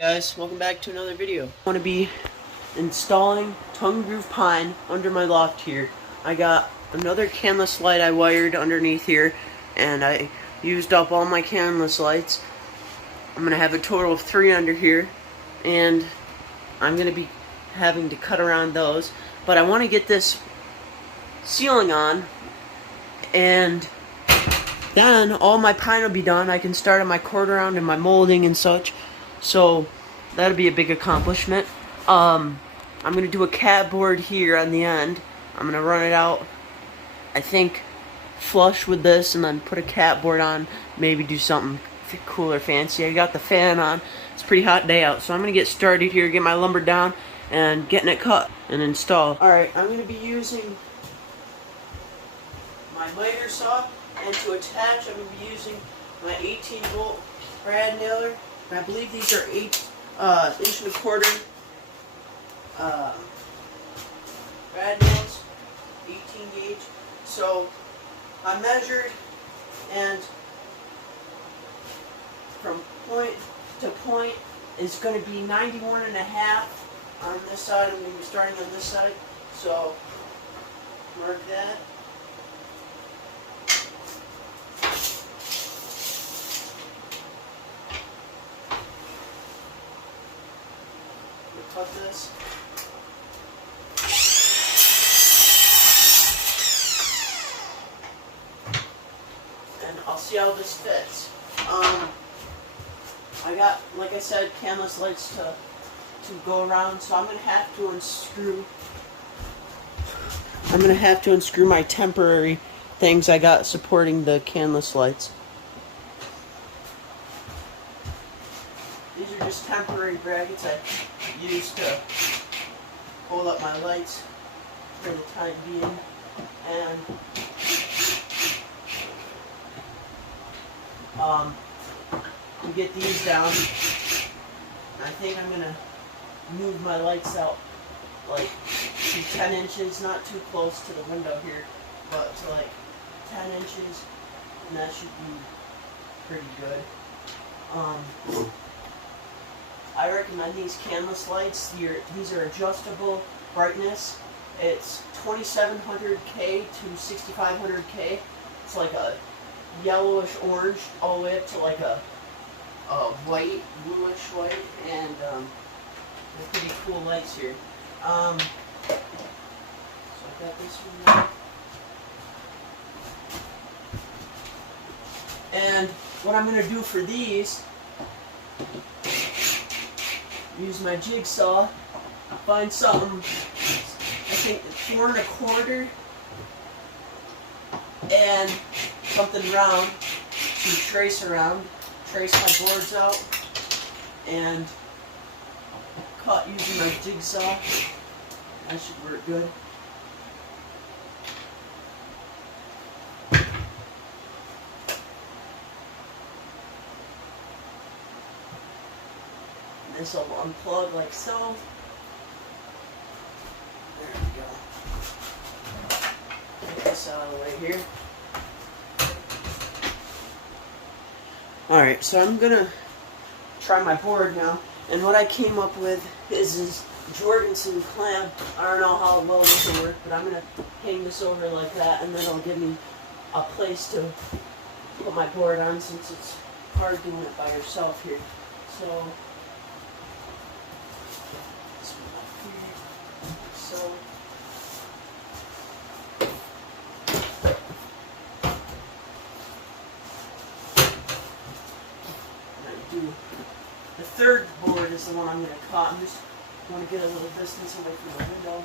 Guys, welcome back to another video. I want to be installing tongue groove pine under my loft here. I got another canvas light I wired underneath here, and I used up all my canvas lights. I'm going to have a total of 3 under here, and I'm going to be having to cut around those. But I want to get this ceiling on, and then all my pine will be done. I can start on my quarter round and my molding and such. So that'll be a big accomplishment. I'm gonna do a cat board here on the end. I'm gonna run it out, I think, flush with this, and then put a cat board on. Maybe do something cool or fancy. I got the fan on. It's a pretty hot day out, so I'm gonna get started here, get my lumber down, and getting it cut and installed. All right, I'm gonna be using my miter saw, and to attach, I'm gonna be using my 18-volt brad nailer. And I believe these are 8 inch and a quarter brad nails, 18 gauge. So I measured, and from point to point is going to be 91 and a half on this side. I'm going to be starting on this side. So mark that. Cut this. And I'll see how this fits. I got, like I said, canvas lights to go around, so I'm gonna have to unscrew my temporary things I got supporting the canvas lights. These are just temporary brackets I used to hold up my lights for the time being, and to get these down, I think I'm gonna move my lights out like to 10 inches, not too close to the window here, but to like 10 inches, and that should be pretty good. I recommend these canvas lights. These are adjustable brightness. It's 2700K to 6500K. It's like a yellowish orange all the way up to like a white, bluish white, and they're pretty cool lights here. So I got this one now. And what I'm going to do for these, use my jigsaw, find something, I think 4 1/4, and something round to trace around, trace my boards out, and cut using my jigsaw. That should work good. This will unplug like so. There we go. Get this out of the way here. Alright, so I'm gonna try my board now. And what I came up with is Jorgensen clamp. I don't know how well this will work, but I'm gonna hang this over like that, and then it'll give me a place to put my board on, since it's hard doing it by yourself here. So the third board is the one I'm going to cut. I'm just going to get a little distance away from the window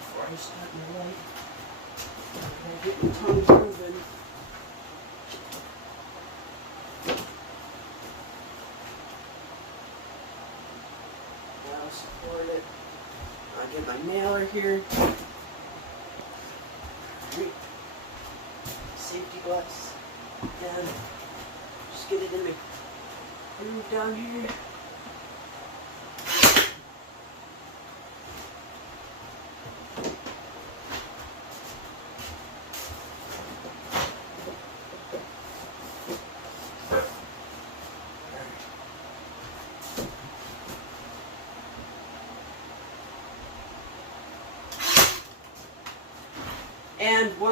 before I start my light. I'm going to get my tongue grooving. I'll support it. I'll get my nailer here. Safety glass, and just get it in the groove down here.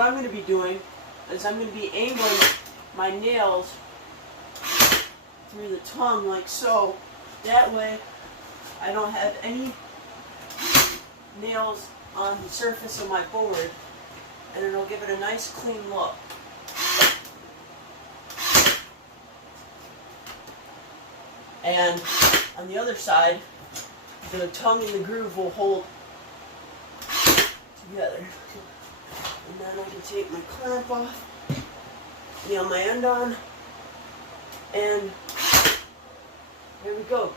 I'm going to be doing is I'm going to be angling my nails through the tongue like so. That way I don't have any nails on the surface of my board, and it'll give it a nice clean look. And on the other side, the tongue and the groove will hold together. And then I can take my clamp off, nail my end on, and there we go.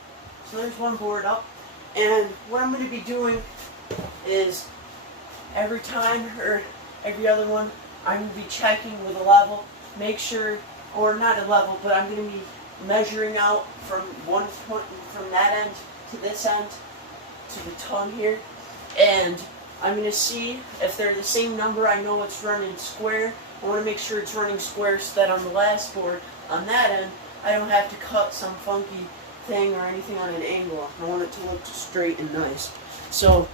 So there's one board up. And what I'm going to be doing is every time or every other one, I'm going to be checking with a level, make sure, or not a level, but I'm going to be measuring out from one point, from that end to this end, to the tongue here, and I'm going to see if they're the same number. I know it's running square. I want to make sure it's running square so that on the last board, on that end, I don't have to cut some funky thing or anything on an angle. I want it to look straight and nice. So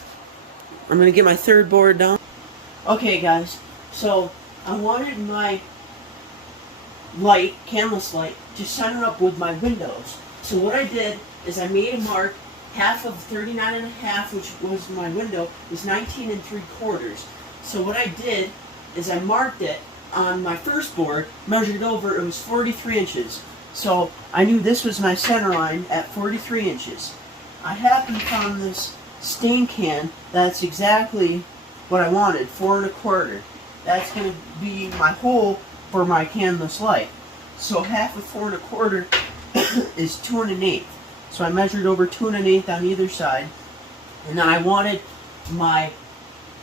I'm going to get my third board down. Okay guys, so I wanted my light, canvas light, to center up with my windows. So what I did is I made a mark. Half of 39.5, which was my window, is 19 3/4. So what I did is I marked it on my first board, measured over, it was 43 inches. So I knew this was my center line at 43 inches. I happened upon this stain can that's exactly what I wanted, 4 1/4. That's going to be my hole for my canvas light. So half of 4 1/4 is 2 1/8. So I measured over 2 1/8 on either side, and then I wanted my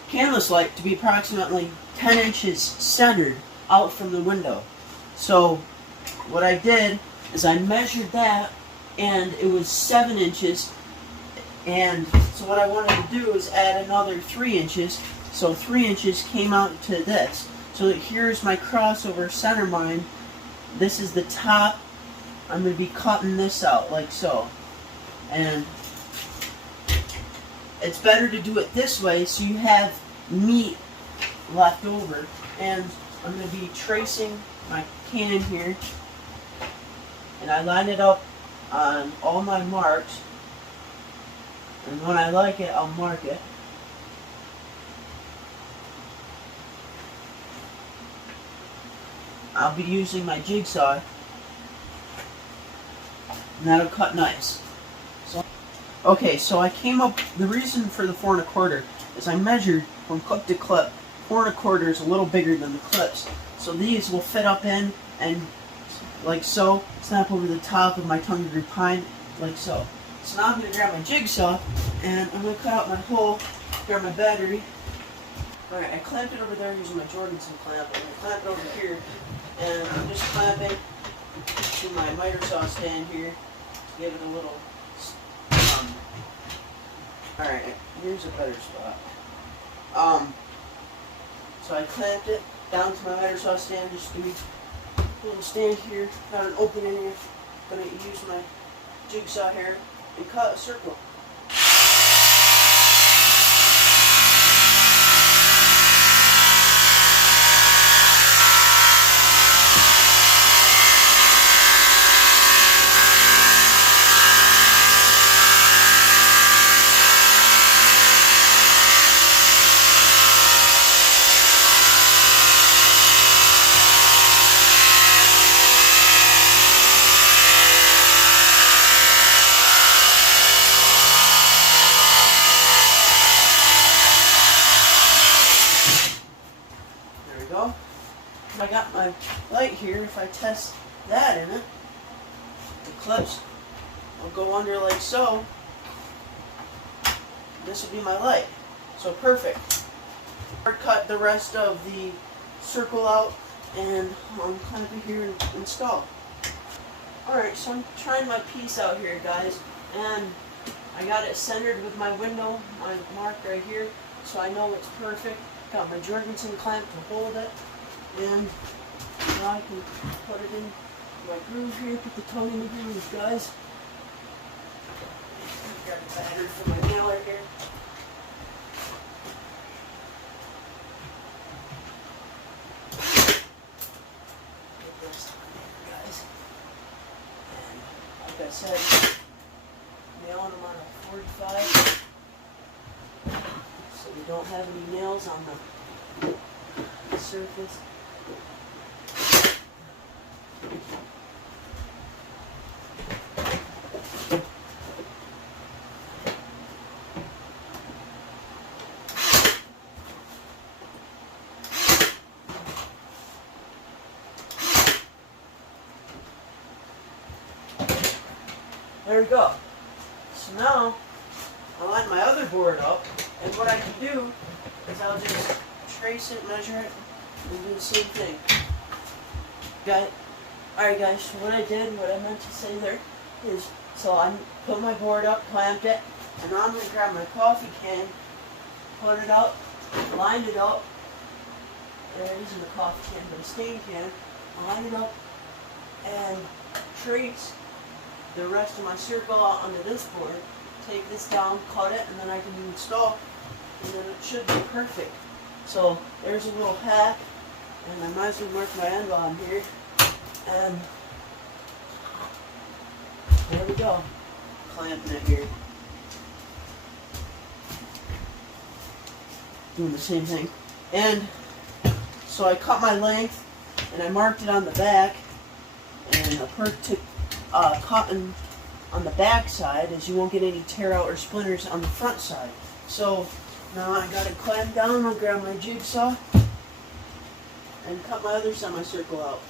canvas light to be approximately 10 inches centered out from the window. So what I did is I measured that, and it was 7 inches, and so what I wanted to do is add another 3 inches, so 3 inches came out to this. So here's my crossover center line. This is the top. I'm going to be cutting this out like so. And it's better to do it this way so you have meat left over. And I'm going to be tracing my can here. And I line it up on all my marks. And when I like it, I'll mark it. I'll be using my jigsaw. And that'll cut nice. Okay, so I came up, the reason for the 4 1/4 is I measured from clip to clip. 4 1/4 is a little bigger than the clips. So these will fit up in and like so, snap over the top of my tongue and groove pine, like so. So now I'm going to grab my jigsaw and I'm going to cut out my hole, grab my battery. Alright, I clamped it over there using my Jorgensen clamp. I'm going to clamp it over here, and I'm just clamping to my miter saw stand here to give it a little. Alright, here's a better spot. So I clamped it down to my miter saw stand, just give me a little stand here, got an opening here. I'm going to use my jigsaw here and cut a circle. I got my light here. If I test that in it, the clips will go under like so. This will be my light. So perfect. Cut the rest of the circle out and I'll clamp it here and install. Alright, so I'm trying my piece out here, guys, and I got it centered with my window, my mark right here, so I know it's perfect. Got my Jorgensen clamp to hold it. And now I can put it in my groove here, put the tongue in the groove, guys. Grab the battery for my nailer here. like I said, nailing them on a 45 so we don't have any nails on the surface. There we go. So now I'll line my other board up, and what I can do is I'll just trace it, measure it, and do the same thing. Alright guys, so what I meant to say there is, so I put my board up, clamped it, and now I'm going to grab my coffee can, put it out, line it up. There it isn't a coffee can, but a stain can. Line it up, and trace the rest of my circle out onto this board, take this down, cut it, and then I can install, and then it should be perfect. So there's a little hack, and I might as well mark my end on here, and there we go, clamping it here. Doing the same thing. And so I cut my length, and I marked it on the back, and I took cotton on the back side, as you won't get any tear out or splinters on the front side. So now I got it clamped down. I'll grab my jigsaw and cut my other semicircle out.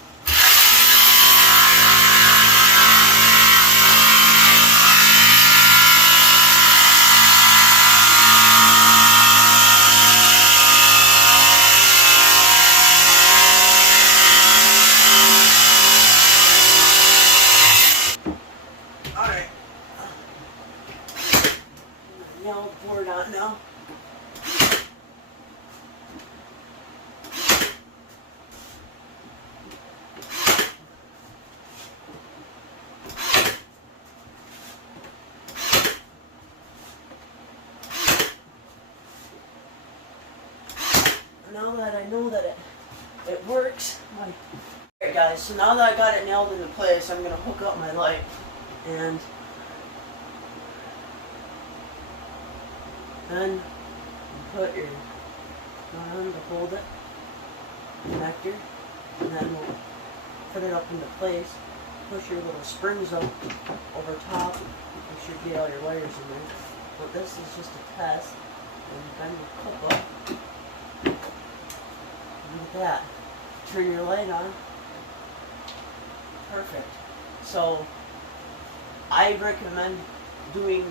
Nail the board on now. Now that I know that it works, alright guys, so now that I got it nailed into place, I'm going to hook up my light, and then you put your arm to hold it, connector, and then we'll put it up into place, push your little springs up over top, make sure you get all your wires in there. But this is just a test, and then you clip up. Look at that. Turn your light on. Perfect. So I recommend doing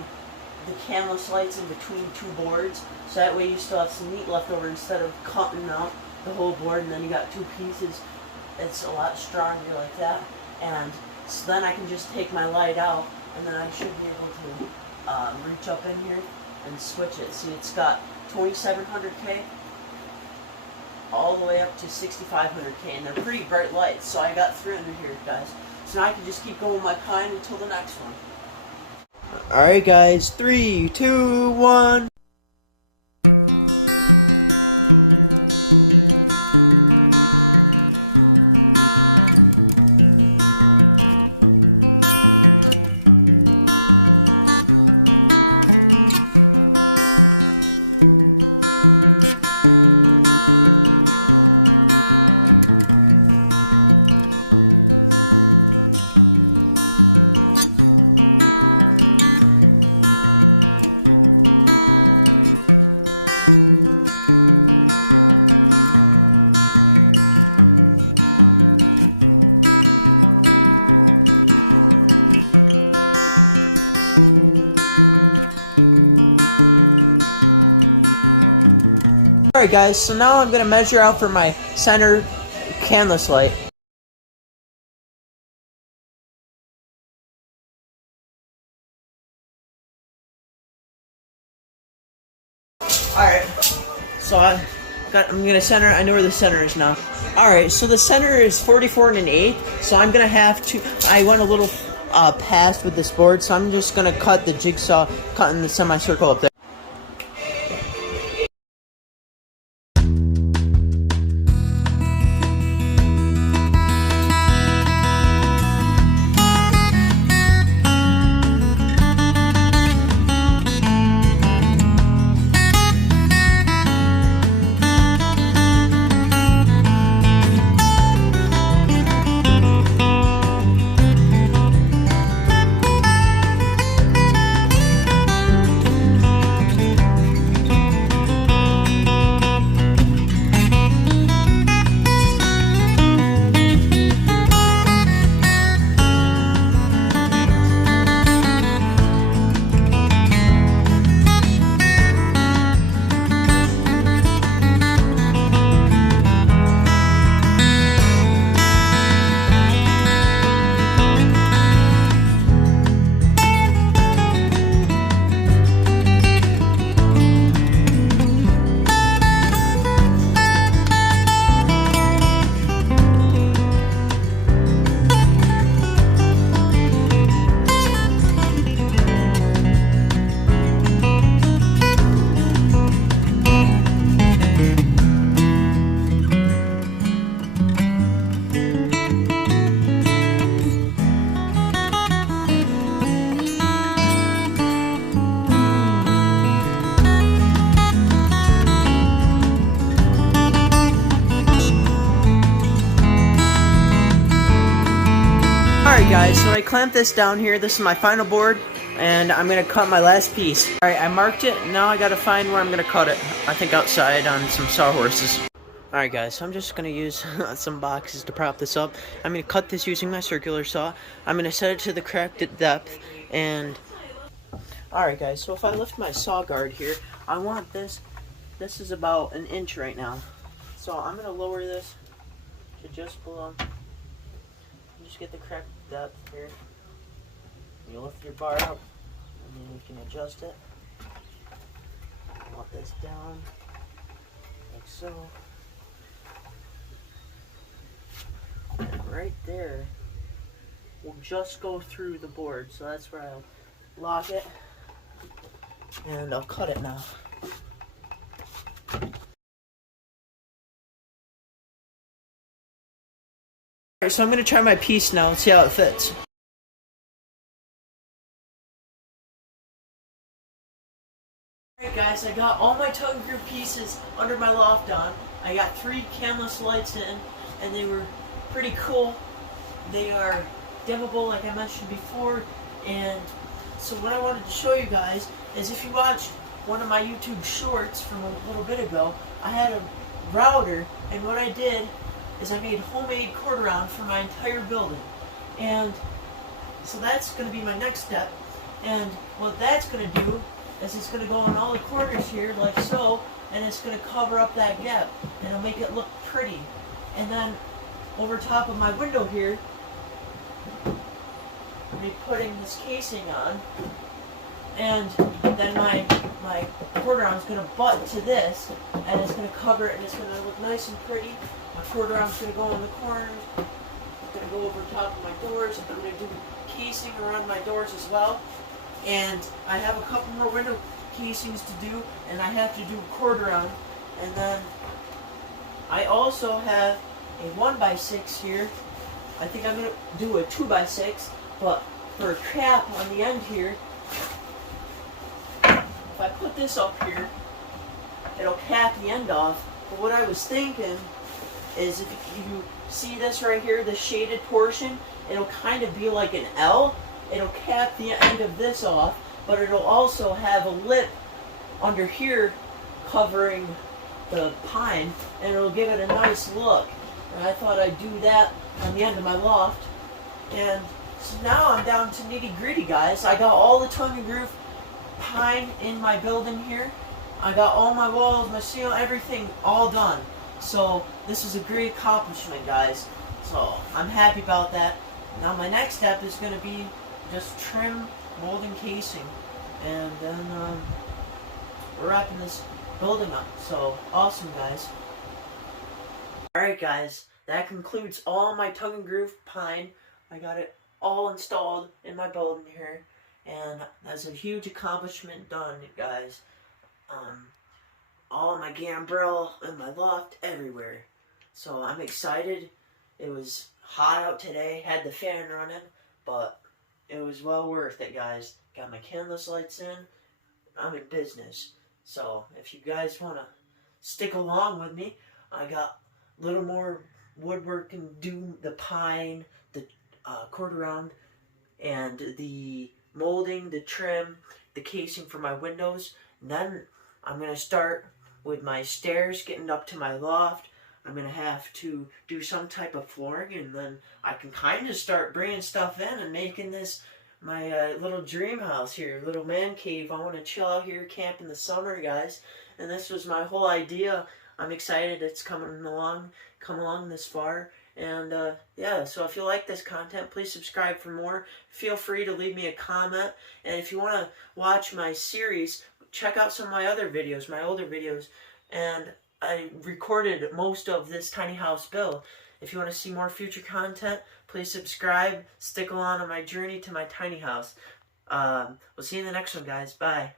the canvas lights in between two boards, so that way you still have some meat left over instead of cutting out the whole board and then you got two pieces. It's a lot stronger like that. And so then I can just take my light out, and then I should be able to reach up in here and switch it. See, it's got 2700K all the way up to 6500K, and they're pretty bright lights, so I got 300 here, guys. So now I can just keep going with my pine until the next one. Alright guys, 3, 2, 1. Alright guys, so now I'm going to measure out for my center canvas light. Alright, so I'm going to center, I know where the center is now. Alright, so the center is 44 1/8, so I'm going to have to, I went a little past with this board, so I'm just going to cut the jigsaw, cutting the semicircle up there. Alright guys, so I clamped this down here. This is my final board, and I'm going to cut my last piece. Alright, I marked it. Now I got to find where I'm going to cut it. I think outside on some sawhorses. Alright guys, so I'm just going to use some boxes to prop this up. I'm going to cut this using my circular saw. I'm going to set it to the correct depth, and... Alright guys, so if I lift my saw guard here, I want this is about 1 inch right now. So I'm going to lower this to just below. Just get the correct depth here. You lift your bar up, and then you can adjust it. Want this down, like so. And right there will just go through the board, so that's where I'll lock it, and I'll cut it now. Alright, so I'm going to try my piece now and see how it fits. Alright guys, I got all my tongue groove pieces under my loft on. I got 3 canvas lights in, and they were pretty cool. They are dimmable like I mentioned before, and so what I wanted to show you guys is, if you watched one of my YouTube shorts from a little bit ago, I had a router, and what I did is I made homemade quarter round for my entire building. And so that's going to be my next step, and what that's going to do is it's going to go in all the corners here like so, and it's going to cover up that gap, and it'll make it look pretty. And then over top of my window here, I'll be putting this casing on, and then my quarter round is going to butt to this, and it's going to cover it, and it's going to look nice and pretty. My quarter round is going to go in the corners. It's going to go over top of my doors. I'm going to do casing around my doors as well. And I have a couple more window casings to do, and I have to do a quarter round. And then I also have a 1x6 here. I think I'm going to do a 2x6, but for a cap on the end here, if I put this up here, it'll cap the end off. But what I was thinking is, if you see this right here, the shaded portion, it'll kind of be like an L. It'll cap the end of this off, but it'll also have a lip under here covering the pine, and it'll give it a nice look. And I thought I'd do that on the end of my loft. And so now I'm down to nitty gritty, guys. I got all the tongue and groove pine in my building here. I got all my walls, my ceiling, everything all done. So this is a great accomplishment, guys. So I'm happy about that. Now my next step is going to be just trim, molding, casing, and then we're wrapping this building up. So awesome, guys. Alright guys, that concludes all my tongue and groove pine. I got it all installed in my building here, and that's a huge accomplishment done, guys. All my gambrel in my loft, everywhere. So I'm excited. It was hot out today, had the fan running, but it was well worth it, guys. Got my canvas lights in. I'm in business. So if you guys want to stick along with me, I got a little more woodworking, do the pine, the quarter round, and the molding, the trim, the casing for my windows. And then I'm going to start with my stairs getting up to my loft. I'm going to have to do some type of flooring, and then I can kind of start bringing stuff in and making this my little dream house here, little man cave. I want to chill out here, camp in the summer, guys. And this was my whole idea. I'm excited it's come along this far. And yeah, so if you like this content, please subscribe for more. Feel free to leave me a comment. And if you want to watch my series, check out some of my other videos, my older videos. And I recorded most of this tiny house build. If you want to see more future content, please subscribe. Stick along on my journey to my tiny house. We'll see you in the next one, guys. Bye.